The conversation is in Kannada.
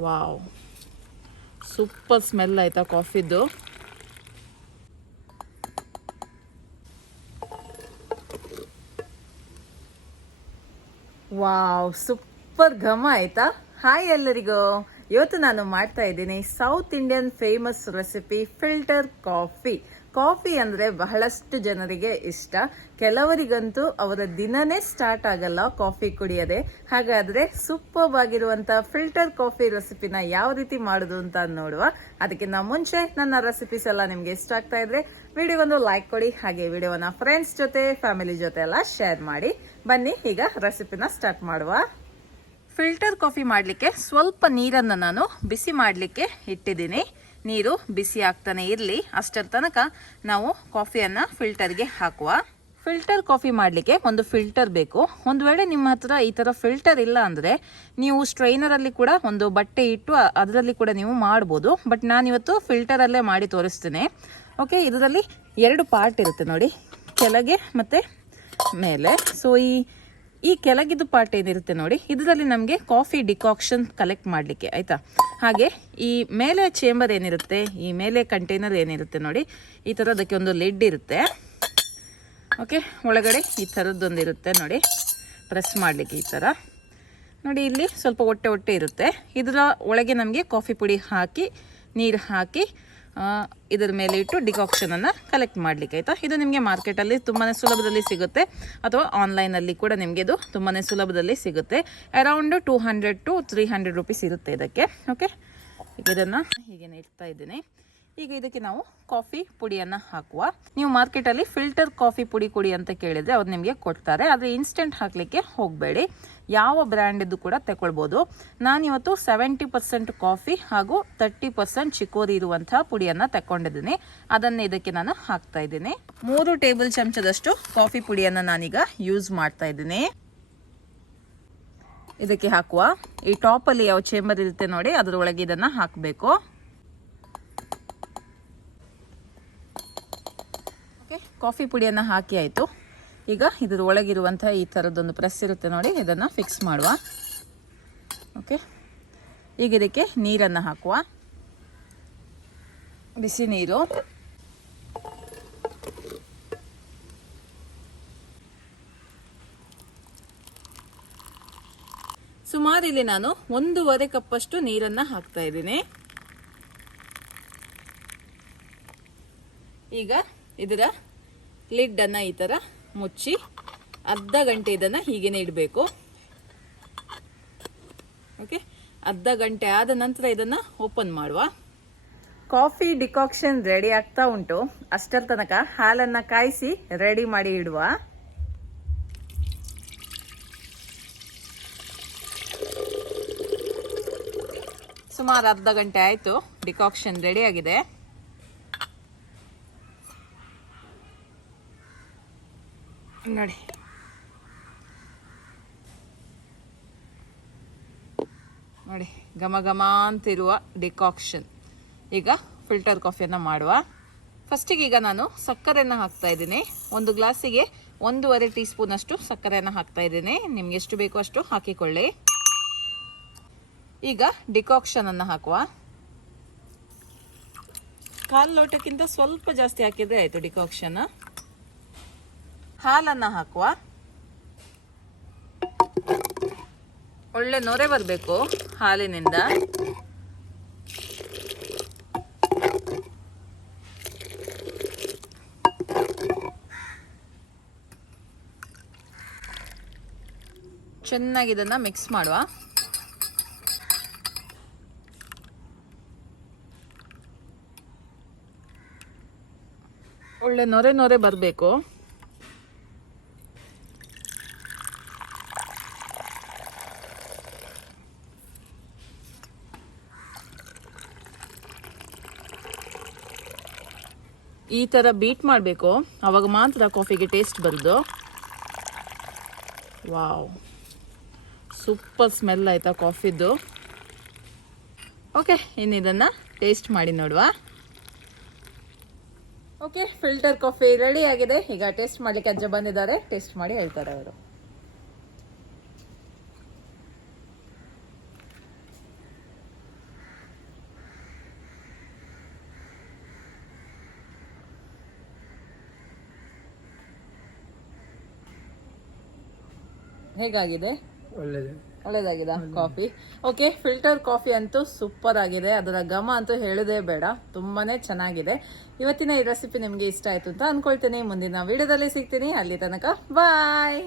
ವಾವ್, ಸೂಪರ್ ಸ್ಮೆಲ್ ಆಯ್ತಾ ಕಾಫಿದು. ವಾವ್, ಸೂಪರ್ ಘಮ ಆಯ್ತಾ. ಹಾಯ್ ಎಲ್ಲರಿಗೂ. ಇವತ್ತು ನಾನು ಮಾಡ್ತಾ ಇದ್ದೀನಿ south Indian famous recipe filter coffee. Coffee ಅಂದ್ರೆ ಬಹಳಷ್ಟು ಜನರಿಗೆ ಇಷ್ಟ, ಕೆಲವರಿಗಂತೂ ಅವರ ದಿನನೇ ಸ್ಟಾರ್ಟ್ ಆಗಲ್ಲ ಕಾಫಿ ಕುಡಿಯದೆ. ಹಾಗಾದ್ರೆ ಸೂಪರ್ ಆಗಿರುವಂತ ಫಿಲ್ಟರ್ ಕಾಫಿ ರೆಸಿಪಿನ ಯಾವ ರೀತಿ ಮಾಡುದು ಅಂತ ನೋಡುವ. ಅದಕ್ಕಿಂತ ಮುಂಚೆ ನನ್ನ ರೆಸಿಪೀಸ್ ಎಲ್ಲ ನಿಮ್ಗೆ ಇಷ್ಟ ಆಗ್ತಾ ಇದ್ರೆ ವಿಡಿಯೋಗೊಂದು ಲೈಕ್ ಕೊಡಿ, ಹಾಗೆ ವಿಡಿಯೋನ ಫ್ರೆಂಡ್ಸ್ ಜೊತೆ ಫ್ಯಾಮಿಲಿ ಜೊತೆ ಎಲ್ಲ ಶೇರ್ ಮಾಡಿ. ಬನ್ನಿ ಈಗ ರೆಸಿಪಿನ ಸ್ಟಾರ್ಟ್ ಮಾಡುವ. ಫಿಲ್ಟರ್ ಕಾಫಿ ಮಾಡಲಿಕ್ಕೆ ಸ್ವಲ್ಪ ನೀರನ್ನು ನಾನು ಬಿಸಿ ಮಾಡಲಿಕ್ಕೆ ಇಟ್ಟಿದ್ದೀನಿ. ನೀರು ಬಿಸಿ ಆಗ್ತಾನೆ ಇರಲಿ, ಅಷ್ಟರ ತನಕ ನಾವು ಕಾಫಿಯನ್ನು ಫಿಲ್ಟರ್ಗೆ ಹಾಕುವ. ಫಿಲ್ಟರ್ ಕಾಫಿ ಮಾಡಲಿಕ್ಕೆ ಒಂದು ಫಿಲ್ಟರ್ ಬೇಕು. ಒಂದು ವೇಳೆ ನಿಮ್ಮ ಹತ್ರ ಈ ಥರ ಫಿಲ್ಟರ್ ಇಲ್ಲ ಅಂದರೆ ನೀವು ಸ್ಟ್ರೈನರಲ್ಲಿ ಕೂಡ ಒಂದು ಬಟ್ಟೆ ಇಟ್ಟು ಅದರಲ್ಲಿ ಕೂಡ ನೀವು ಮಾಡ್ಬೋದು. ಬಟ್ ನಾನಿವತ್ತು ಫಿಲ್ಟರಲ್ಲೇ ಮಾಡಿ ತೋರಿಸ್ತೀನಿ. ಓಕೆ, ಇದರಲ್ಲಿ 2 ಪಾರ್ಟ್ ಇರುತ್ತೆ ನೋಡಿ, ಕೆಳಗೆ ಮತ್ತು ಮೇಲೆ. ಸೊ ಈ ಕೆಳಗಿದ್ದು ಪಾರ್ಟ್ ಏನಿರುತ್ತೆ ನೋಡಿ, ಇದರಲ್ಲಿ ನಮಗೆ ಕಾಫಿ ಡಿಕಾಕ್ಷನ್ ಕಲೆಕ್ಟ್ ಮಾಡಲಿಕ್ಕೆ ಆಯಿತಾ. ಹಾಗೆ ಈ ಮೇಲೆ ಚೇಂಬರ್ ಏನಿರುತ್ತೆ, ಈ ಮೇಲೆ ಕಂಟೈನರ್ ಏನಿರುತ್ತೆ ನೋಡಿ, ಈ ಥರ ಅದಕ್ಕೆ ಒಂದು ಲಿಡ್ ಇರುತ್ತೆ. ಓಕೆ, ಒಳಗಡೆ ಈ ಥರದ್ದೊಂದು ಇರುತ್ತೆ ನೋಡಿ, ಪ್ರೆಸ್ ಮಾಡಲಿಕ್ಕೆ ಈ ಥರ ನೋಡಿ. ಇಲ್ಲಿ ಸ್ವಲ್ಪ ಹೊಟ್ಟೆ ಇರುತ್ತೆ. ಇದರ ಒಳಗೆ ನಮಗೆ ಕಾಫಿ ಪುಡಿ ಹಾಕಿ ನೀರು ಹಾಕಿ ಇದರ ಮೇಲೆ ಇಟ್ಟು ಡಿಕಾಕ್ಷನನ್ನು ಕಲೆಕ್ಟ್ ಮಾಡಲಿಕ್ಕೆ ಆಯಿತಾ. ಇದು ನಿಮಗೆ ಮಾರ್ಕೆಟಲ್ಲಿ ತುಂಬಾ ಸುಲಭದಲ್ಲಿ ಸಿಗುತ್ತೆ, ಅಥವಾ ಆನ್ಲೈನಲ್ಲಿ ಕೂಡ ನಿಮಗೆ ಇದು ತುಂಬಾ ಸುಲಭದಲ್ಲಿ ಸಿಗುತ್ತೆ. ಅರೌಂಡ್ 200 to 300 ರುಪೀಸ್ ಇರುತ್ತೆ ಇದಕ್ಕೆ. ಓಕೆ, ಈಗ ಇದನ್ನು ಹೀಗೆ ಇಡ್ತಾ ಇದ್ದೀನಿ. ಈಗ ಇದಕ್ಕೆ ನಾವು ಕಾಫಿ ಪುಡಿಯನ್ನು ಹಾಕುವ. ನೀವು ಮಾರ್ಕೆಟಲ್ಲಿ ಫಿಲ್ಟರ್ ಕಾಫಿ ಪುಡಿ ಕೊಡಿ ಅಂತ ಕೇಳಿದರೆ ಅವ್ರು ನಿಮಗೆ ಕೊಡ್ತಾರೆ, ಆದರೆ ಇನ್ಸ್ಟೆಂಟ್ ಹಾಕಲಿಕ್ಕೆ ಹೋಗಬೇಡಿ. ಯಾವ ಬ್ರ್ಯಾಂಡಿದ್ದು ಕೂಡ ತಗೊಳ್ಬೋದು. ನಾನಿವತ್ತು 70% ಕಾಫಿ ಹಾಗೂ 30% ಚಿಕೋರಿ ಇರುವಂತಹ ಪುಡಿಯನ್ನು ತಗೊಂಡಿದ್ದೀನಿ. ಅದನ್ನು ಇದಕ್ಕೆ ನಾನು ಹಾಕ್ತಾ ಇದ್ದೀನಿ. 3 ಟೇಬಲ್ ಚಮಚದಷ್ಟು ಕಾಫಿ ಪುಡಿಯನ್ನು ನಾನೀಗ ಯೂಸ್ ಮಾಡ್ತಾ ಇದ್ದೀನಿ. ಇದಕ್ಕೆ ಹಾಕುವ. ಈ ಟಾಪಲ್ಲಿ ಯಾವ ಚೇಂಬರ್ ಇರುತ್ತೆ ನೋಡಿ, ಅದರೊಳಗೆ ಇದನ್ನು ಹಾಕಬೇಕು. ಕಾಫಿ ಪುಡಿಯನ್ನು ಹಾಕಿ ಆಯಿತು. ಈಗ ಇದರ ಒಳಗಿರುವಂಥ ಈ ಥರದ್ದೊಂದು ಪ್ರೆಸ್ ಇರುತ್ತೆ ನೋಡಿ, ಇದನ್ನು ಫಿಕ್ಸ್ ಮಾಡುವ. ಓಕೆ, ಈಗ ಇದಕ್ಕೆ ನೀರನ್ನು ಹಾಕುವ. ಬಿಸಿ ನೀರು. ಸುಮಾರು ಇಲ್ಲಿ ನಾನು 1.5 ಕಪ್ಪಷ್ಟು ನೀರನ್ನು ಹಾಕ್ತಾ ಇದ್ದೀನಿ. ಈಗ ಇದರ ಲಿಡ್ ಅನ್ನ ಈ ತರ ಮುಚ್ಚಿ ಅರ್ಧ ಗಂಟೆ ಇದನ್ನ ಹೀಗೇನೆ ಇಡಬೇಕು. ಓಕೆ, ಅರ್ಧ ಗಂಟೆ ಆದ ನಂತರ ಇದನ್ನ ಓಪನ್ ಮಾಡುವ. ಕಾಫಿ ಡಿಕಾಕ್ಷನ್ ರೆಡಿ ಆಗ್ತಾ ಉಂಟು. ಅಷ್ಟರ ತನಕ ಹಾಲನ್ನ ಕಾಯಿಸಿ ರೆಡಿ ಮಾಡಿ ಇಡುವ. ಸುಮಾರು ಅರ್ಧ ಗಂಟೆ ಆಯ್ತು, ಡಿಕಾಕ್ಷನ್ ರೆಡಿ ಆಗಿದೆ. ನೋಡಿ, ನೋಡಿ ಘಮ ಘಮ ಅಂತಿರುವ ಡಿಕಾಕ್ಷನ್. ಈಗ ಫಿಲ್ಟರ್ ಕಾಫಿಯನ್ನು ಮಾಡುವ. ಫಸ್ಟಿಗೆ ಈಗ ನಾನು ಸಕ್ಕರೆಯನ್ನು ಹಾಕ್ತಾ ಇದ್ದೀನಿ. 1 ಗ್ಲಾಸಿಗೆ 1.5 ಟೀ ಸ್ಪೂನ್ ಅಷ್ಟು ಸಕ್ಕರೆಯನ್ನು ಹಾಕ್ತಾ ಇದ್ದೀನಿ. ನಿಮ್ಗೆ ಎಷ್ಟು ಬೇಕೋ ಅಷ್ಟು ಹಾಕಿಕೊಳ್ಳಿ. ಈಗ ಡಿಕಾಕ್ಷನ್ ಅನ್ನು ಹಾಕುವ. 1/4 ಲೋಟಕ್ಕಿಂತ ಸ್ವಲ್ಪ ಜಾಸ್ತಿ ಹಾಕಿದ್ರೆ ಆಯ್ತು ಡಿಕಾಕ್ಷನ್. ಹಾಲನ್ನು ಹಾಕುವ. ಒಳ್ಳೆ ನೊರೆ ಬರಬೇಕು ಹಾಲಿನಿಂದ. ಚೆನ್ನಾಗಿ ಇದನ್ನ ಮಿಕ್ಸ್ ಮಾಡುವ. ಒಳ್ಳೆ ನೊರೆ ಬರಬೇಕು. ಈ ಥರ ಬೀಟ್ ಮಾಡಬೇಕು, ಆವಾಗ ಮಾತ್ರ ಕಾಫಿಗೆ ಟೇಸ್ಟ್ ಬರೋದು. ವಾವ್, ಸೂಪರ್ ಸ್ಮೆಲ್ ಆಯ್ತಾ ಕಾಫಿದು. ಓಕೆ, ಇನ್ನು ಇದನ್ನು ಟೇಸ್ಟ್ ಮಾಡಿ ನೋಡುವ. ಓಕೆ, ಫಿಲ್ಟರ್ ಕಾಫಿ ರೆಡಿ ಆಗಿದೆ. ಈಗ ಟೇಸ್ಟ್ ಮಾಡಲಿಕ್ಕೆ ಅಜ್ಜ ಬಂದಿದ್ದಾರೆ, ಟೇಸ್ಟ್ ಮಾಡಿ ಹೇಳ್ತಾರೆ ಅವರು. ಹೇಗಾಗಿದೆ? ಒಳ್ಳೆಯದು. ಒಳ್ಳೇದಾಗಿದೆ ಕಾಫಿ. ಓಕೆ, ಫಿಲ್ಟರ್ ಕಾಫಿ ಅಂತೂ ಸೂಪರ್ ಆಗಿದೆ. ಅದರ ಘಮ ಅಂತೂ ಹೇಳೋದೇ ಬೇಡ, ತುಂಬಾನೇ ಚೆನ್ನಾಗಿದೆ. ಇವತ್ತಿನ ಈ ರೆಸಿಪಿ ನಿಮಗೆ ಇಷ್ಟ ಆಯ್ತು ಅಂತ ಅನ್ಕೊಳ್ತೀನಿ. ಮುಂದಿನ ವಿಡಿಯೋದಲ್ಲಿ ಸಿಗ್ತೀನಿ. ಅಲ್ಲಿ ತನಕ ಬಾಯ್.